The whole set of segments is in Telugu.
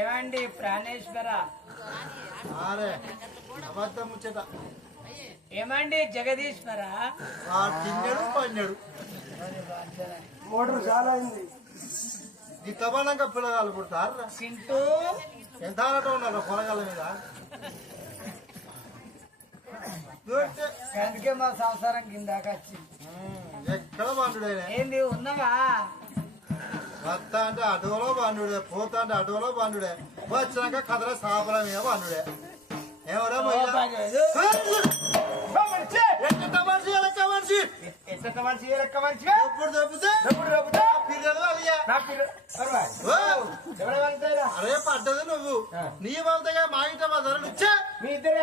ఏమండి ప్రాణేశ్వర? ముచ్చట. ఏమండి జగదీశ్వర? ఆ తిన్నాడు పన్నాడు. మోటార్ చాలా అయింది ఈ తబాలంగా పిల్లగాలు పుడతారు? చింటూ? ఎంత ఉన్నారు పొలగాల మీద? అందుకే మా సంసారం కిందాక వచ్చింది. ఎక్కడ బాండుడే ఏంది ఉన్నావా? వస్తా అంటే అడవులో బాండుడే పోతా అంటే అడవులో బాండుడే వచ్చినాక కథల సాపల మీద బాండుడే ఎవరా అరే పడ్డది నువ్వు. నీ బాబుగా మా ఇంట మా ధరలు ఇచ్చే మీ ఇద్దరు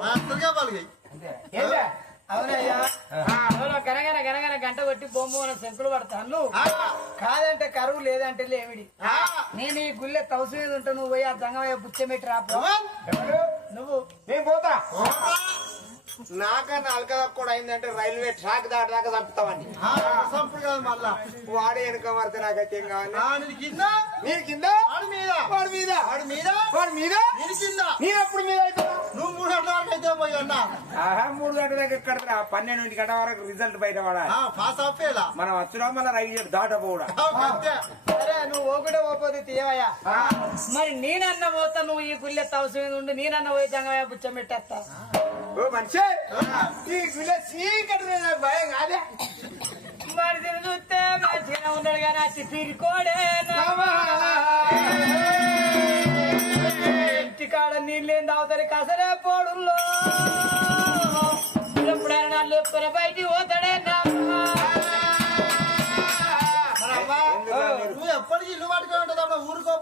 మా అత్తగా పలిగాయి. అవునయ్యా. గంట కొట్టి బొమ్మ శంకులు పడతాను! కాదంటే కరువు లేదంటే లేమిడి! నేను ఈ గుళ్ళె తౌసు మీద ఉంటా నువ్వు పోయి ఆ దంగమయ్య బుచ్చమెట్టి రాపో. నువ్వు. నేను పోతా! నాకన్నా అయిందంటే రైల్వే ట్రాక్ దాటాక చంపుతామని కాదు మళ్ళా. వాడే వెనుక మరితే నాకైతే ఏం కావాలి? ఆ, నేను కింద. నేను కింద? వాడి మీద. వాడి మీద. వాడి మీద. వాడి మీద నేను కింద నేను ఎప్పుడు మీద అవుతున్నా నువ్వు మూడు గంటల వరకు అయితే పోయి అన్నా. ఆహా మూడు గంటల దగ్గర కడతా పన్నెండు గంటల వరకు రిజల్ట్ బయట పడాలి. ఆ, పాస్ ఆపేలా? మనం వచ్చురా మళ్ళీ రైలు దాటపోవడం సరే నువ్వు ఒకటే పోతే తీయవయ్యా. మరి నేనన్న పోతా నువ్వు ఈ గుళ్ళె మీద ఉండి నేనన్న పోయి దంగమయ్య బుచ్చమెట్టేస్తా ఓ మనిషి. ఈ గుళ్ళ చీకటి భయం కాదే? మనిషిని చూస్తే మంచిగా ఉన్నాడు కానీ అచ్చి తిరికోడే ఇంటికాడ నీళ్ళేం తాగుతారు? కసరే పోడుల్లో. ఎప్పుడైనా లేపుకొని బయటికి పోతాడే నువ్వు ఎప్పటికీ ఇల్లు పట్టుకొని ఉంటుంది అప్పుడు ఊరుకో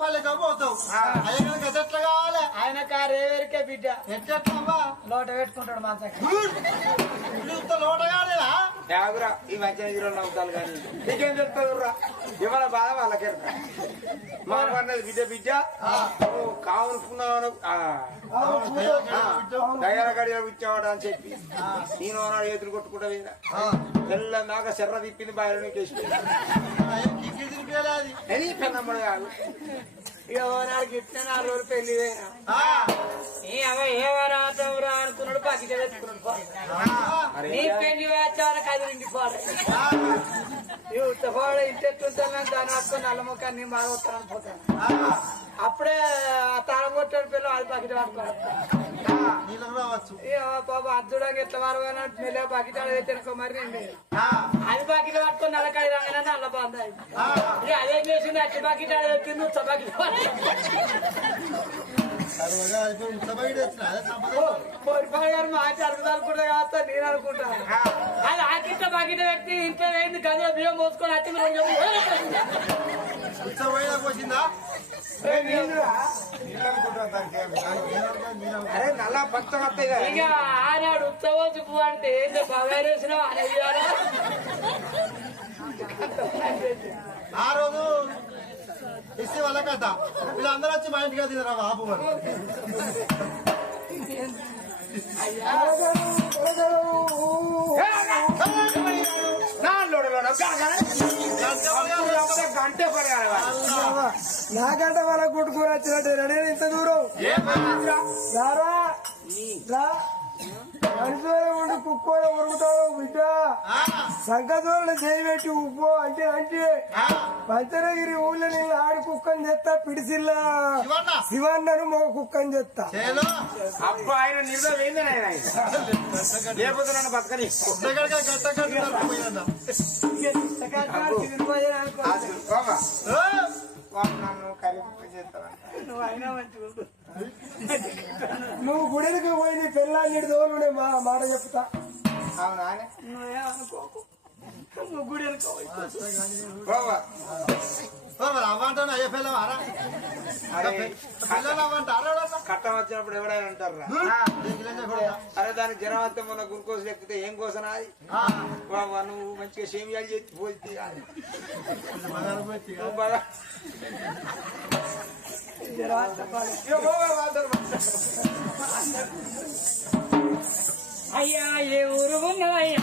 ఆయన కారేవరికే బిడ్డ? ఎట్లమ్మా లోట పెట్టుకుంటాడు మంచకి ఇంత లోటగానేలా యాగురా ఈ మధ్య హీరోలు కానీ నీకేం చెప్తావురా? ఇవాళ బాధ వాళ్ళకే మా అన్నది బిడ్డ బిడ్డ నువ్వు కావనుకున్నావు దయాల గడియలు ఇచ్చేవాడు అని చెప్పి నేను నాడు ఎదురు కొట్టుకుంటా పోయినా. తెల్ల దాకా శర్ర తిప్పింది తిరిపేలా అది? అని పెన్నమ్మడు కాదు. ఇక నాలుగు ఇట్లా నాలుగు రోజులు పెళ్ళి పోయినా. ఆ, ఏ అవ ఏమరా రా అనుకున్నాడు పక్కన పెట్టుకున్నాడు. నీ పెళ్ళి వచ్చావర కది నిండిపోవాలి నువ్వు ఉత్తపోవడ ఇంటి ఎట్టుంటాను దాన్ని పట్టుకొని నల్లముఖాన్ని మారవుతాను పోతాను అప్పుడే ఆ తాళం కొట్టాడు పిల్లలు అది పక్కన పట్టుకోవాలి. నీళ్ళకు రావచ్చు. ఏ పాప అద్దుడానికి ఎట్లా మారవైనా మెల్లగా బకెట్ పెట్టానుకో మరి నేను. అది బకెట్ పట్టుకొని నల్లకాయ రాగానే నల్ల ఇక అదేం చేసింది? అట్టి ఆడ పెట్టింది ఉత్త బకెట్ అరువుగా అయిపోయి ఇంత మాట అడుగుదనుకుంటా కాస్త నేను అది వ్యక్తి ఇంట్లో వేయింది గదిలో బియ్యం పోసుకొని అట్టి వచ్చిందా నల్ల ఇక ఆనాడు అంటే ఏంటో బాగా ఆ రోజు ఇస్తే వాళ్ళ కథ. వీళ్ళందరూ వచ్చి మా ఇంటికి తినరా బాబు పడగాలి నాకంటే వాళ్ళ కొట్టుకుని వచ్చినట్టు రెడీ ఇంత దూరం. రారా రా. కుక్కోని ఉరుకుతావు బిడ్డ. సంకదూరని చేయి పెట్టి ఉప్పు అంటే అంటే పంచనగిరి ఊళ్ళో ఆడి కుక్కని చెత్తా పిడిసిల్లా. శివన్న. శివన్నను మగ కుక్కని చెత్తా అప్ప ఆయన నిర్ణయం లేకపోతే నన్ను బతకని. దగ్గరగా వాడు నన్ను కలిపి చేస్తాను నువ్వు అయినా మంచిగా. నువ్వు గుడికి పోయి నీ పిల్లాన్ని దోలు మా మాట చెప్తా. అవునా? నువ్వు గుడి మరి అవ్వంటాను అయ్యే పిల్లలు అరా అరే పిల్లలు అవ్వంటారా కట్టం వచ్చినప్పుడు ఎవడైనా అంటారా అరే దానికి జ్వరం వస్తే మొన్న గురుకోసం ఎక్కితే ఏం కోసం అది? బాబా నువ్వు మంచిగా సేమియాలు చేసి పోయి. అయ్యా ఏ ఊరు ఉన్నవయ్యా?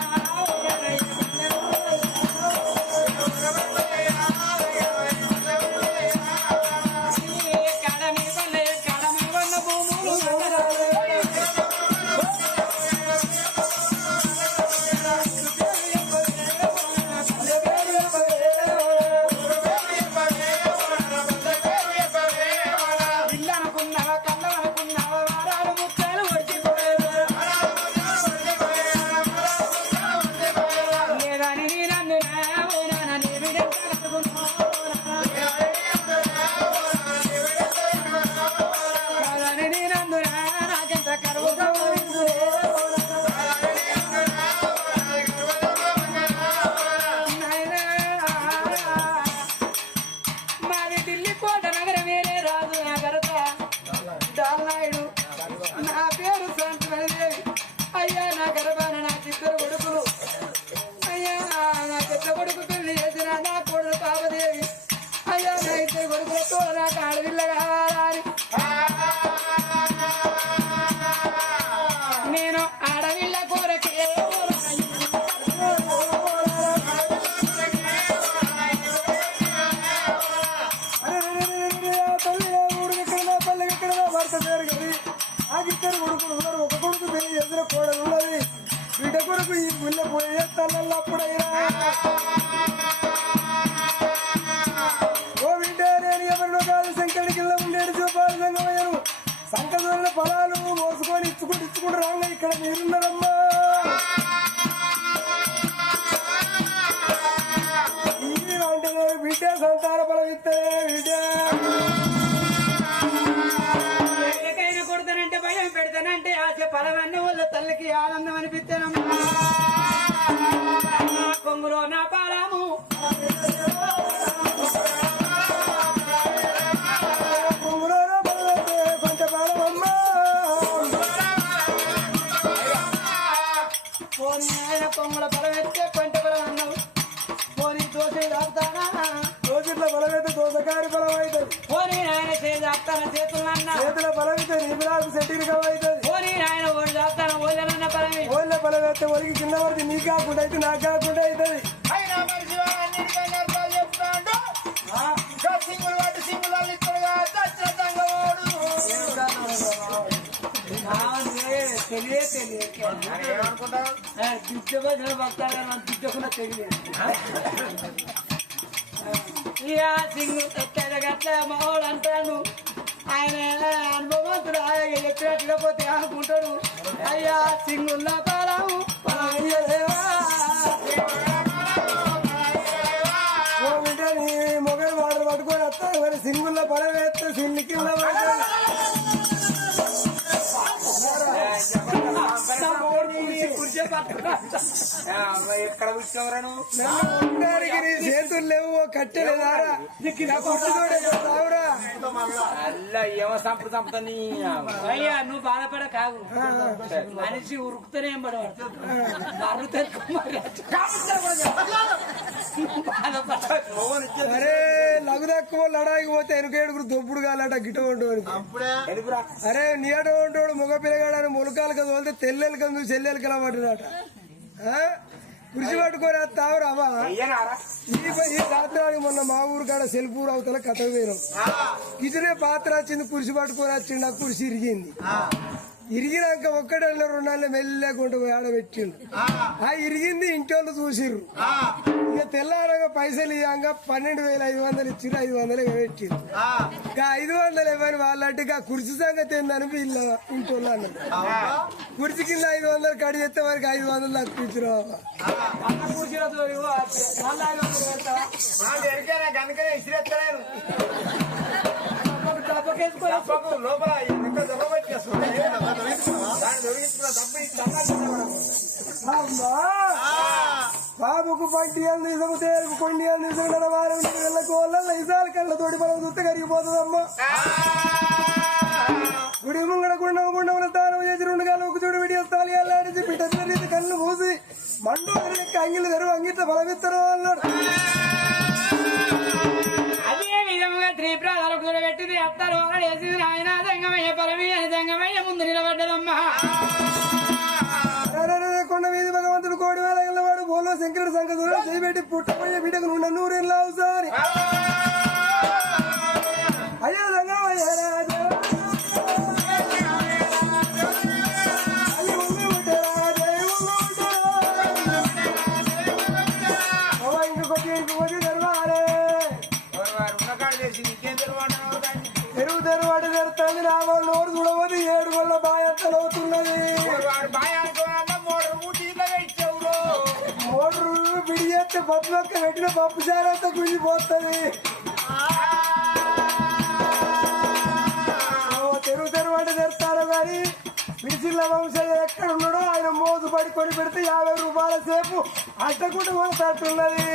కొడుకున్నది. బిడ్డ కొరకు ఈ గుళ్ళ పోయే తల్లప్పుడు అవుతుంది పోనీ ఆయన ఓడి దాపుతాన ఓళ్ళనన్న బలమే ఓళ్ళ బలమైతే ఒరికి కింద వరకు నీ కాకుండా అయితే నాకు కాకుండా అవుతుంది. తెలియదు భక్తాలు దిగ్గకుండా తెలియదు ఇక సింగు మావాడు ఆయన అనుభవంతుడు ఆయన ఎక్కడ పోతే అనుకుంటాడు. అయ్యా సింగుల్లా పారాము నీ మొగలు వాటర్ పట్టుకొని వస్తాను మరి సింగుల్లో బలం వేస్తే సిల్లి కింద. ఎక్కడ కూర్చోవరా నువ్వు నన్ను ఉండడానికి నీ చేతులు లేవు ఓ అల్లా ఏమో అయ్యా నువ్వు బాధపడ కాదు మనిషి ఉరుకుతూనే ఏం పడవాడు? అరుతారు బాధపడ అరే లగు తక్కువ లడాయికి పోతే వెనుకేడుగురు దొప్పుడు కాలట గిట్ట ఉండవు అప్పుడే ఎలుగురా అరే నీట ఉంటాడు మగ పిల్లగాడని మొలకాలక తోలితే తెల్లెలక నువ్వు చెల్లెలకలా పడ్డాడట కురిసి పట్టుకొని ఈ రాత్రానికి మొన్న మా ఊరు కాడ సెల్పూర్ అవతల కథ పోయినాం. ఇతనే పాత్ర వచ్చింది కురిసి పట్టుకొని వచ్చిండు ఆ కురిసి ఇరిగింది. ఇరిగినాక ఒక్కడెళ్ళ రెండేళ్ళ మెల్లకుండా పోయి ఆడబెట్టిండు ఆ. ఇరిగింది ఇంటి వాళ్ళు చూసిర్రు. ఇక తెల్లారగా పైసలు ఇవ్వంగా పన్నెండు వేల ఐదు వందలు ఇచ్చిండు ఐదు వందలు పెట్టిండు ఇంకా ఐదు వందలు ఇవ్వని వాళ్ళంటే ఇక కుర్చీ సంగతి ఏందని వీళ్ళ ఇంటి వాళ్ళు అన్నారు. కుర్చీ కింద ఐదు వందలు కడి చేస్తే వారికి ఐదు వందలు తప్పించరు ఎరికానా? లోపల పెట్టేస్తుంది. దాన్ని దొరికించుకున్న బాబుకు పంటి అందిసము తేరుకు కొండి అందిసము వారి వెళ్ళకు వల్ల ఇసాలు కళ్ళ తోడి మనం దుత్త కరిగిపోతుందమ్మా. పెట్టిన పప్పు చారంతా కుళ్ళిపోతుంది తెరువు తెరువు అంటే తెరుతారు కానీ మిడిసిల్ల వంశయ్య ఎక్కడ ఉన్నాడో ఆయన మోజు పడి కొని పెడితే యాభై రూపాయల సేపు అట్టకుండా పోతట్టున్నది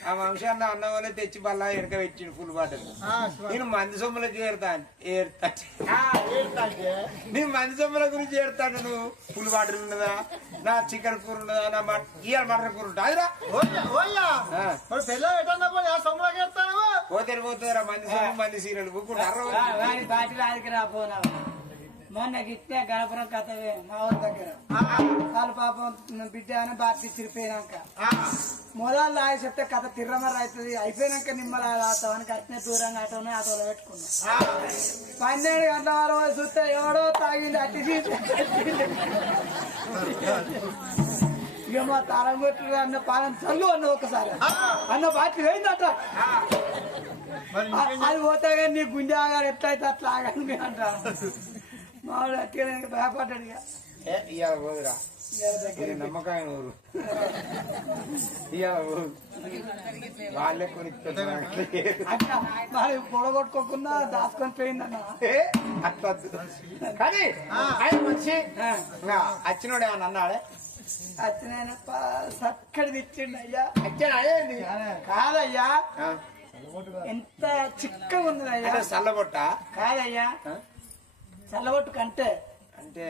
ఆ వంశాన్ని అన్నం వల్ల తెచ్చి బల్లా ఎడక పెట్టిండు ఫుల్ బాటలు. నేను మంది సొమ్ములకి ఆ, ఏంటంటే? నేను మంది సొమ్ముల గురించి ఏరుతాను నువ్వు? ఫుల్ బాటలు ఉన్నదా? నా చికెన్ కూర ఉన్నదా? నా ఇవాళ మటన్ కూర ఉంటుందా? అదిరా. మరి పోతే పోతారా మంది సొమ్ము మంది సీరియల్ బుక్కుంటారు వారి బాటిల్ ఆదికి రాపోనా మొన్న గిట్టే గణపురం కథవే మా ఊరి దగ్గర. వాళ్ళ పాపం బిడ్డ అని బాటి తిరిపోయినాక. మొదలు ఆయ చెప్తే కథ తిర్రమర అవుతుంది అయిపోయినాక నిమ్మల రాతామని కట్టిన దూరంగా ఆటోనే ఆటోలో పెట్టుకున్నాం. పన్నెండు గంటల వరకు చూస్తే ఎవడో తాగింది అట్టి ఇక మా తాళం కొట్టుడు అన్న పాలన చల్లు అన్న ఒకసారి. అన్న బాటి పోయిందట. అది పోతే కానీ నీ గుండె ఆగారు ఎట్లయితే అట్లా ఆగండి అంటారు. మామూలు అట్లా భయపడ్డాడు ఇక. ఇవాళ పోదురా. ఇవాళ ఇది నమ్మకమైన ఊరు ఇవాళ ఊరు వాళ్ళే మరి పొడగొట్టుకోకుండా దాచుకొని పోయిందన్న. అట్లా. కానీ ఆయన మంచి. ఇంకా వచ్చినోడు ఏమన్నా అన్నాడే? అచ్చనైనా చక్కడి తెచ్చిండు అయ్యా వచ్చాడే కాదయ్యా. ఎంత చిక్కగా ఉంది అయ్యా. అంటే చల్లబొట్ట కాదయ్యా. చల్లబొట్టు కంటే అంటే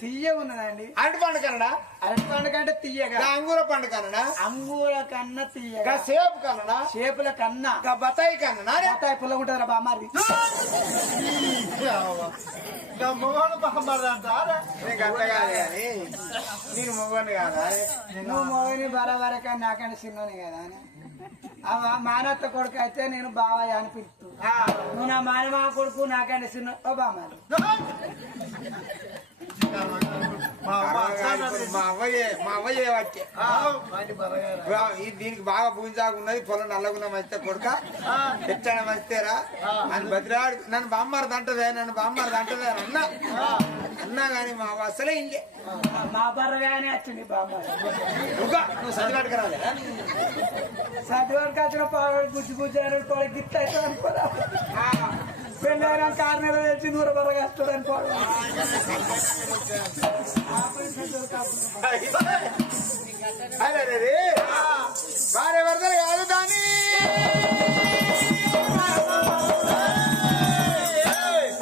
తీయగా ఉన్నదండి. అరటి పండు కన్నడా? అరటి పండు కంటే తీయగా అంగూర పండు కన్నడా? అంగూర కన్నా తీయగా సేపు కన్నడా? చేపుల కన్నా. బతాయి కన్నడా బత్తాయి పుల్ల ఉంటుందిరా బామ్మారి అర్థం కాదు కానీ నేను మొగని కాదా నువ్వు మోగిని బరాబరక నాకంటే చిన్నని కదా అని మానత్త కొడుకు అయితే నేను బావయ్య అని పిలుస్తూ. నువ్వు నా మానమా కొడుకు నాకంటే చిన్న ఓ బామ్మారి మా మా అవ్వయ్యే అవ్వయ్యే వచ్చే దీనికి బాగా పూజాగా ఉన్నది పొలం నల్లగున్న మంచితే కొడుక. తెచ్చాడ మంచితేరా నన్ను బతిరాడు నన్ను బామ్మారది అంటదే నన్ను బామ్మారది అంటదే అని అన్నా. అన్నా గాని మా అవ్వ అసలే ఇంకే. మా బర్రగానే వచ్చింది బామ్మారి నువ్వు సర్టిఫికేట్ రాలే సర్టిఫికేట్ వచ్చిన పాడు గుజ్జు గుజ్జు అని గిట్ట అయితే అనుకోరా పెళ్ళైనా కారు నెల తెచ్చి నూరు బర్రగా వస్తుంది అదే భార్య భర్తలు కాదు దాని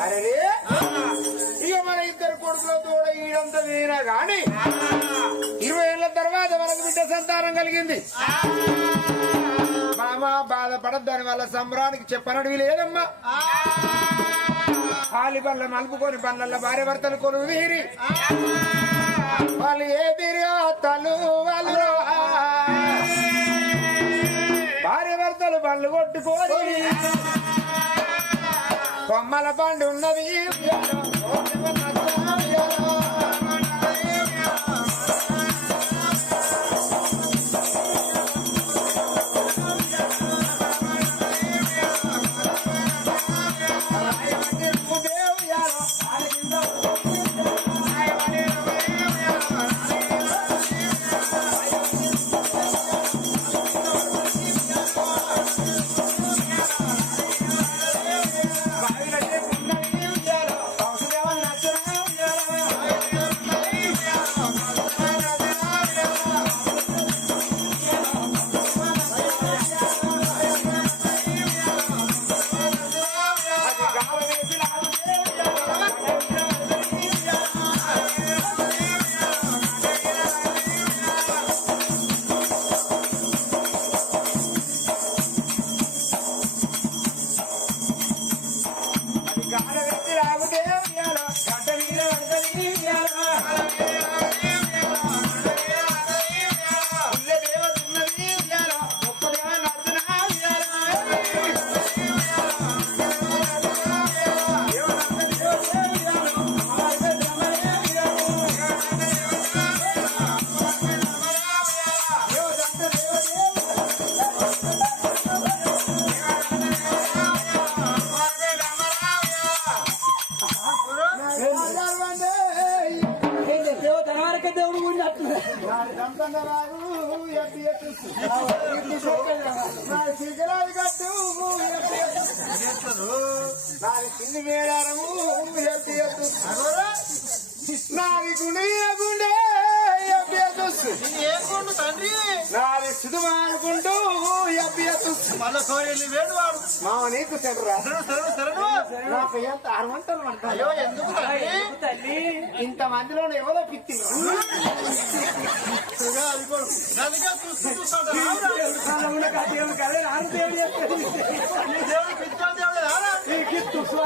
అరే ఇక మన ఇద్దరు కొడుకుల తోడ ఈడంత వీనా కానీ ఇరవై ఏళ్ళ తర్వాత మనకు బిడ్డ సంతానం కలిగింది మామ బాధపడద్దని వాళ్ళ సంబరానికి చెప్పనడివి లేదమ్మా. ఖాళీ బండ్ల మలుపుకొని బండ్ల భార్య భర్తలు కొలువు తీరి. వాళ్ళు ఏ తిరిగా తల్లు వాళ్ళు. భార్య భర్తలు బండ్లు కొట్టుకొని. కొమ్మల పండు ఉన్నది. కింది మేడారము ఎత్తు. నాది గుండె గుండె తండ్రి? నాది మళ్ళా కోయలు వేడు వాడు. మామ నీకు సెలరా నాకు ఎంత ఆరు పడతాయి? అయ్యో ఎందుకు తండ్రి? తల్లి? ఇంత మందిలో ఎవరో దేవుడు. ఈ దేవుడు పిచ్చా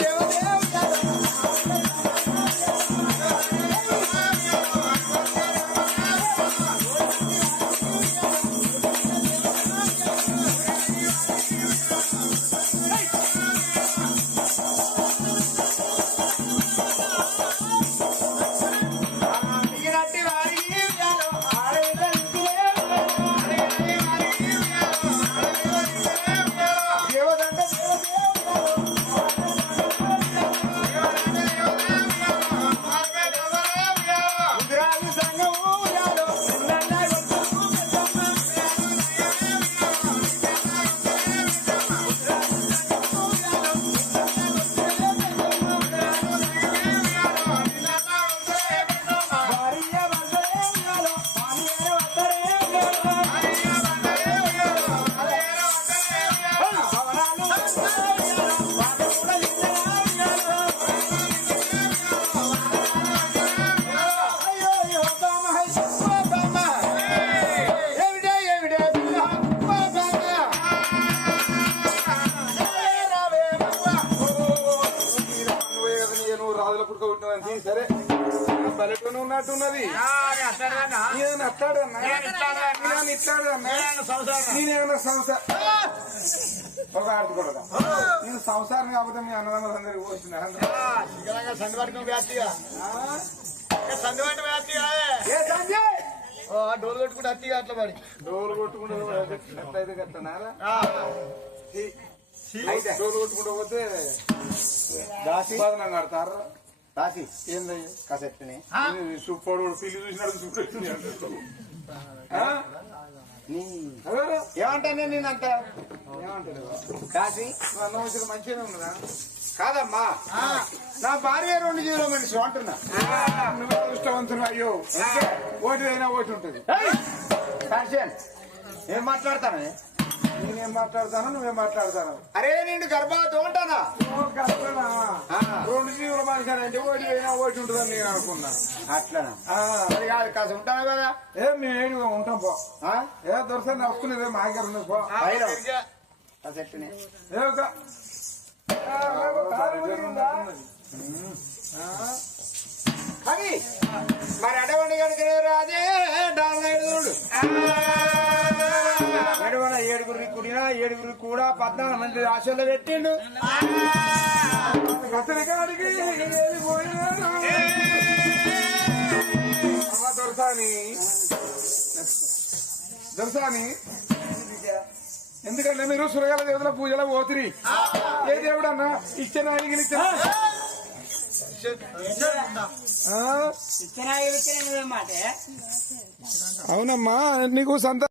దేవుడు రారా? ఈ నీ నువ్వు రాజుల పుట్టుక పుట్టినవని సరే. పల్లెటూరు ఉన్నట్టున్నది నేను అట్లాడన్నా నేను ఇట్లాడన్నా నేనేమన్నా సంసారం ఒక ఆడుకోడదా నేను సంసారం కాకపోతే మీ అన్నదమ్ములందరికీ పోతున్నా శిఖరంగా సంగవాడికి వ్యాప్తిగా డోలు కొట్టుకుంటే అత్తిగా అట్లా పడి డోలు కొట్టుకుంటూ ఎట్లయితే కట్టనారా డోలు కొట్టుకుంటూ పోతే దాసి కడతారా? దాసి ఏందయ్య కాసెట్టుని సూపర్ పిల్లి చూసినాడు సూపర్ నీ ఏమంటానే నేను అంత అన్న వచ్చిన మంచిగానే ఉన్నదా కాదమ్మా. నా భార్య రెండు జీవుల మనిషి అంటున్నా. నువ్వు అదృష్టవంతులు అయ్యో. ఓటు అయినా ఓటు ఉంటుంది. ఏం మాట్లాడతానే నేనేం మాట్లాడతాను నువ్వేం మాట్లాడతాను. అరే నేను గర్భవతి ఉంటానా. రెండు జీవుల మనిషి అంటే ఓటు అయినా ఓటు ఉంటుందని నేను అనుకున్నా. అట్లనా? ఆ, అది కాదు కాదు ఉంటాను కదా? ఏ మేము ఏడుగా ఉంటాం పో? ఏ దొరసారి నవ్వుకునేదే మా దగ్గర పో. ఏడుగురు కూడా పద్నాలుగు మంది ఆశలు పెట్టిండు. కాడికి దొరసాని. దొరసాని ఎందుకంటే మీరు సురగాల దేవతల పూజలో పోతిరి. ఏ దేవుడు అన్న ఇచ్చిన ఆయనకి ఇచ్చిన అవునమ్మా నీకు సంత